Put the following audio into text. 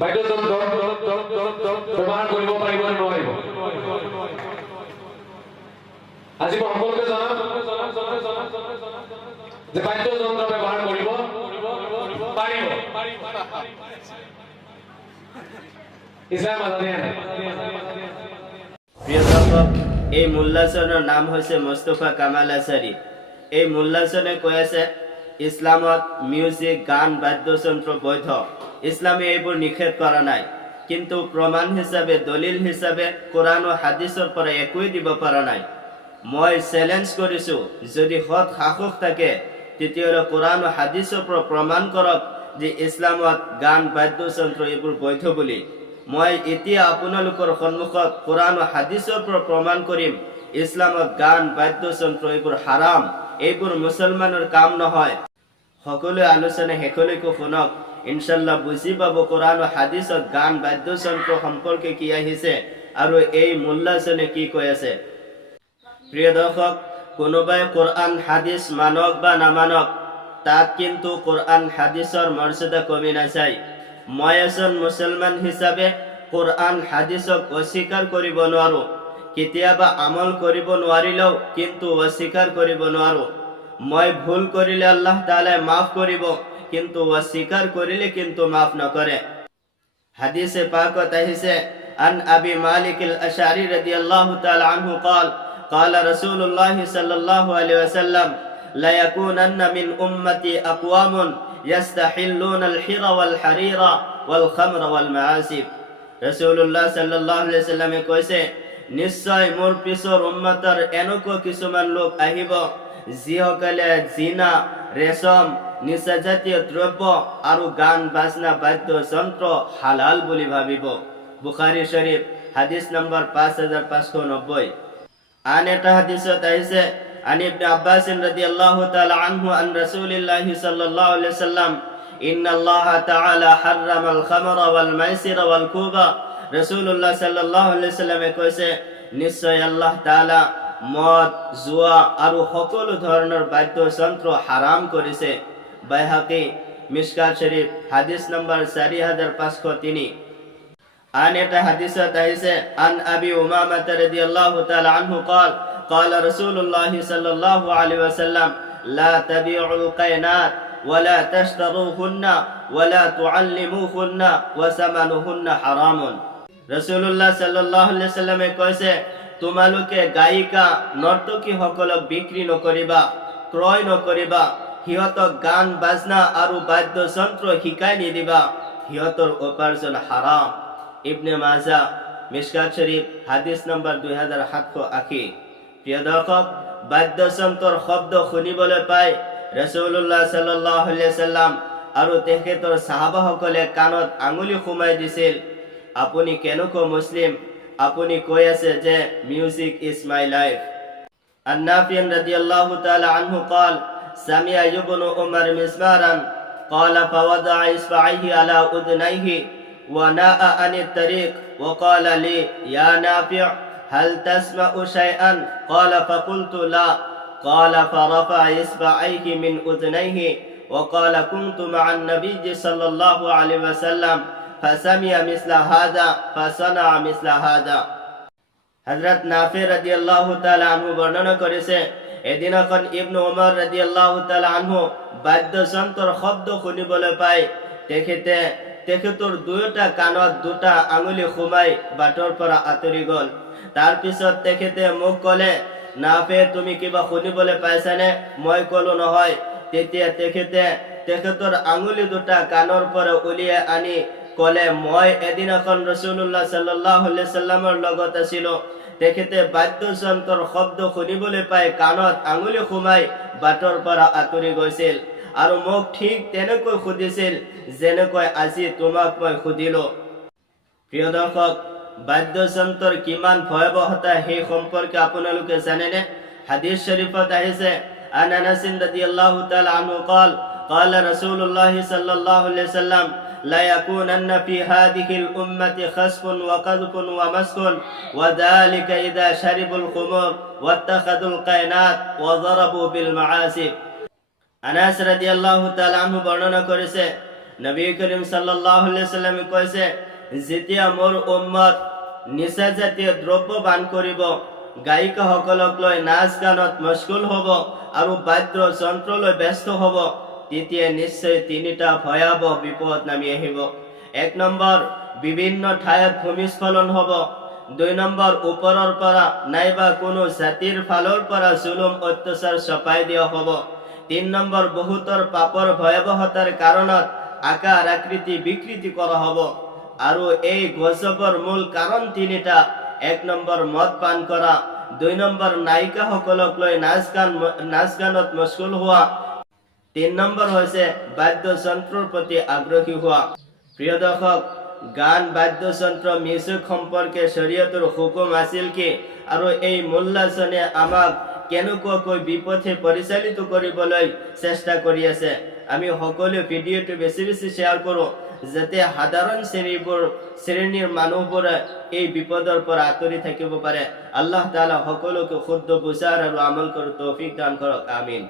বাদ্যযন্ত্ৰ ব্যৱহাৰ কৰিব পাৰিব নে নোৱাৰিব? আজি সকলোকে জনাম যে বাদ্যযন্ত্ৰ ব্যৱহাৰ কৰিব পাৰিব। ইছলাম মানি আনে। প্ৰিয় দৰ্শক, এই মোল্লাজনৰ নাম হৈছে মুস্তাফা কামাল আজহাৰী। এই মোল্লাজনে কৈ আছে ইছলামত মিউজিক, গান, বাদ্যযন্ত্ৰ বৈধ। ইছলামে এইবোৰ নিষেধ কৰা নাই, কিন্তু প্ৰমাণ হিচাপে, দলিল হিচাপে কোৰআন আৰু হাদিছৰ পৰা একোৱে দিব পৰা নাই। মই চেলেঞ্জ কৰিছোঁ, যদি সৎ শাসক থাকে তেতিয়াহ'লে কোৰআন আৰু হাদিছৰ পৰা প্ৰমাণ কৰক যে ইছলামত গান, বাদ্যযন্ত্ৰ এইবোৰ বৈধ বুলি। মই এতিয়া আপোনালোকৰ সন্মুখত কোৰআন আৰু হাদিছৰ পৰা প্ৰমাণ কৰিম ইছলামত গান, বাদ্যযন্ত্ৰ এইবোৰ হাৰাম, এইবোৰ মুছলমানৰ কাম নহয়। সকলোৱে আলোচনা শেষলৈকে শুনক, ইনশাল্লাহ বুজি পাব কোৰআন আৰু হাদিছত গান, বাদ্যযন্ত্ৰ সম্পৰ্কে কি আহিছে আৰু এই মোল্লাজনে কি কৈ আছে। প্ৰিয় দৰ্শক, কোনোবাই কোৰআন হাদিছ মানক বা নামানক, তাত কিন্তু কোৰআন হাদিছৰ মৰ্যাদা কমি নাযায়। মই এজন মুছলমান হিচাপে কোৰআন হাদিছক অস্বীকাৰ কৰিব নোৱাৰোঁ। কেতিয়াবা আমল কৰিব নোৱাৰিলেও কিন্তু অস্বীকাৰ কৰিব নোৱাৰোঁ। মই ভুল কৰিলে আল্লাহ তাআলাই মাফ কৰিব, কিন্তু অস্বীকাৰ কৰিলে কিন্তু মাফ নকৰে। হাদিসে পাকত আহিছে, আন আবি মালিক আল-আশআরি রাদিয়াল্লাহু তাআলা আনহু قال قال رسول الله صلى الله عليه وسلم لا يكونن من امتي اقوام يستحلون الحر والحرير والخمر والمعازف। রাসূলুল্লাহ সাল্লাল্লাহু আলাইহি ওয়াসাল্লামে কৈছে, নিশ্চয় মোৰ পিছৰ উম্মতৰ এনেকুৱা কিছুমান লোক আহিব যিসকলে জিনা, ৰেশম, নিচাজাতীয় দ্ৰব্য আৰু গান, বাজনা, বাদ্যযন্ত্ৰ হালাল বুলি ভাবিব। বুখাৰী শৰীফ হাদিস নম্বৰ 5590। আন এটা হাদিসত আহিছে, আন ইবনে আব্বাস রাদিয়াল্লাহু তাআলা আনহু আন রাসূলিল্লাহি সাল্লাল্লাহু আলাইহি ওয়াসাল্লাম ইন্নাল্লাহ তাআলা হারামাল খামরা ওয়াল মাইসিরা ওয়াল কুবা। রাসূলুল্লাহ সাল্লাল্লাহু আলাইহি ওয়াসাল্লামে কৈছে, নিশ্চয় আল্লাহ তাআলা মদ, জুয়া আৰু সকলো ধৰণৰ বাদ্যযন্ত্ৰ হাৰাম কৰিছে। বাইহাকী মিশকাত শৰীফ হাদিস নম্বৰ 4503। আন এটা হাদিসত আহিছে, আন আবি উমামা রাদিয়াল্লাহু তাআলা আনহু قال قال رسول الله صلى الله عليه وسلم لا تبيعوا القينات ولا تشتروهن ولا تعلموهن وثمنهن حرام। রাসূলুল্লাহ সাল্লাল্লাহু আলাইহি ওয়াসাল্লামে কৈছে, তোমালোকে গায়িকা, নৰ্তকী সকলক বিক্ৰী নকৰিবা, ক্ৰয় নকৰিবা, সিহঁতক গান, বাজনা আৰু বাদ্যযন্ত্ৰ শিকাই নিদিবা, সিহঁতৰ উপাৰ্জন হাৰাম। ইবনে মাজা মিশকাত শৰীফ হাদিস নম্বৰ 2780। প্ৰিয় দৰ্শক, বাদ্যযন্ত্ৰৰ শব্দ শুনিবলৈ পাই ৰাসূলুল্লাহ সাল্লাল্লাহু আলাইহি ওয়াসাল্লাম আৰু তেখেতৰ সাহাবাসকলে কাণত আঙুলি সুমাই দিছিল। আপুনি কেনেকুৱা মুছলিম? আপুনি কৈ আছে যে মিউজিক ইজ মাই লাইফ। আন নাফি রাদিয়াল্লাহু তাআলা আনহু قال سمع ابن عمر مسمارا قال فوضع اصبعيه على اذنيه وناء عن الطريق وقال لي يا نافع هل تسمع شيئا؟ قال فقلت لا. قال فرفع اصبعيه من اذنيه وقال كنت مع النبي صلى الله عليه وسلم فسمع مثل هذا فصنع مثل هذا। হযরত নাফি রাদিয়াল্লাহু তাআলা আনহু বর্ণনা করেছে, এদিন এখন ইবনে ওমর রাদিয়াল্লাহু তাআলা আনহু বাদ্যযন্ত্ৰৰ শব্দ শুনিবলৈ পাই তেখেতৰ দুয়োটা কাণত দুটা আঙুলি সুমাই বাটৰ পৰা আঁতৰি গ'ল। তাৰপিছত তেখেতে মোক ক'লে, নাফি তুমি কিবা শুনিবলৈ পাইছানে? মই ক'লো নহয়। তেতিয়া তেখেতৰ আঙুলি দুটা কাণৰ পৰা উলিয়াই আনি ক'লে, মই এদিন এখন ৰাসূলুল্লাহ সাল্লাল্লাহু আলাইহি ওয়াসাল্লামৰ লগত আছিলোঁ। তেখেতে বাদ্যযন্ত্ৰৰ শব্দ শুনিবলৈ পাই কাণত আঙুলি সুমাই বাটৰ পৰা আঁতৰি গৈছিল আৰু মোক ঠিক তেনেকৈ সুধিছিল যেনেকৈ আজি তোমাক মই সুধিলোঁ। প্ৰিয় দৰ্শক, বাদ্যযন্ত্ৰৰ কিমান ভয়াৱহতা সেই সম্পৰ্কে আপোনালোকে জানেনে? হাদিস শৰীফত আহিছে, আন আনাস রাদিয়াল্লাহু তাআলা আনহু قال قال رسول الله صلى الله عليه وسلم لا يكونن في هذه الأمة خسف وقذف ومسك وذلك إذا شربوا الخمور واتخذوا القينات وضربوا بالمعازف। আনাস রাদিয়াল্লাহু তাআলা আনহু বর্ণনা করেছে, নবী করিম সাল্লাল্লাহু আলাইহি সাল্লামে কৈছে, যেতিয়া মোৰ উম্মত নিচা জাতীয় দ্ৰব্য পান কৰিব, গায়িকাসকলক লৈ নাচ গানত মশগুল হ'ব আৰু বাদ্য যন্ত্ৰলৈ ব্যস্ত হ'ব, তেতিয়া নিশ্চয় তিনিটা ভয়াৱহ বিপদ নামি আহিব। 1 নম্বৰ, বিভিন্ন ঠাইত ভূমিস্খলন হ'ব। 2 নম্বৰ, ওপৰৰ পৰা নাইবা কোনো জাতিৰ ফালৰ পৰা জুলুম অত্যাচাৰ চপাই দিয়া হ'ব। 3 নম্বৰ, বহুতৰ পাপৰ ভয়াৱহতাৰ কাৰণত আকাৰ আকৃতি বিকৃতি কৰা হ'ব। আৰু এই গজবৰ মূল কাৰণ তিনিটা। 1 নম্বৰ, মদ পান কৰা। 2 নম্বৰ, নায়িকাসকলক লৈ নাচ গানত মশগুল হোৱা। 3 নম্বৰ হৈছে বাদ্যযন্ত্ৰৰ প্ৰতি আগ্ৰহী হোৱা। প্ৰিয় দৰ্শক, গান বাদ্যযন্ত্ৰ মিউজিক সম্পৰ্কে শৰীয়তৰ হুকুম আছিল কি, আৰু এই মোল্লাজনে আমাক কেনেকুৱাকৈ বিপথে পৰিচালিত কৰিবলৈ চেষ্টা কৰি আছে। আমি সকলোৱে ভিডিঅ'টো বেছি বেছি শ্বেয়াৰ কৰোঁ, যাতে সাধাৰণ শ্ৰেণীৰ মানুহবোৰে এই বিপদৰ পৰা আঁতৰি থাকিব পাৰে। আল্লাহ তাআলা সকলোকে শুদ্ধ বুজাৰ আৰু আমল কৰাৰ তৌফিক দান কৰক। আমিন।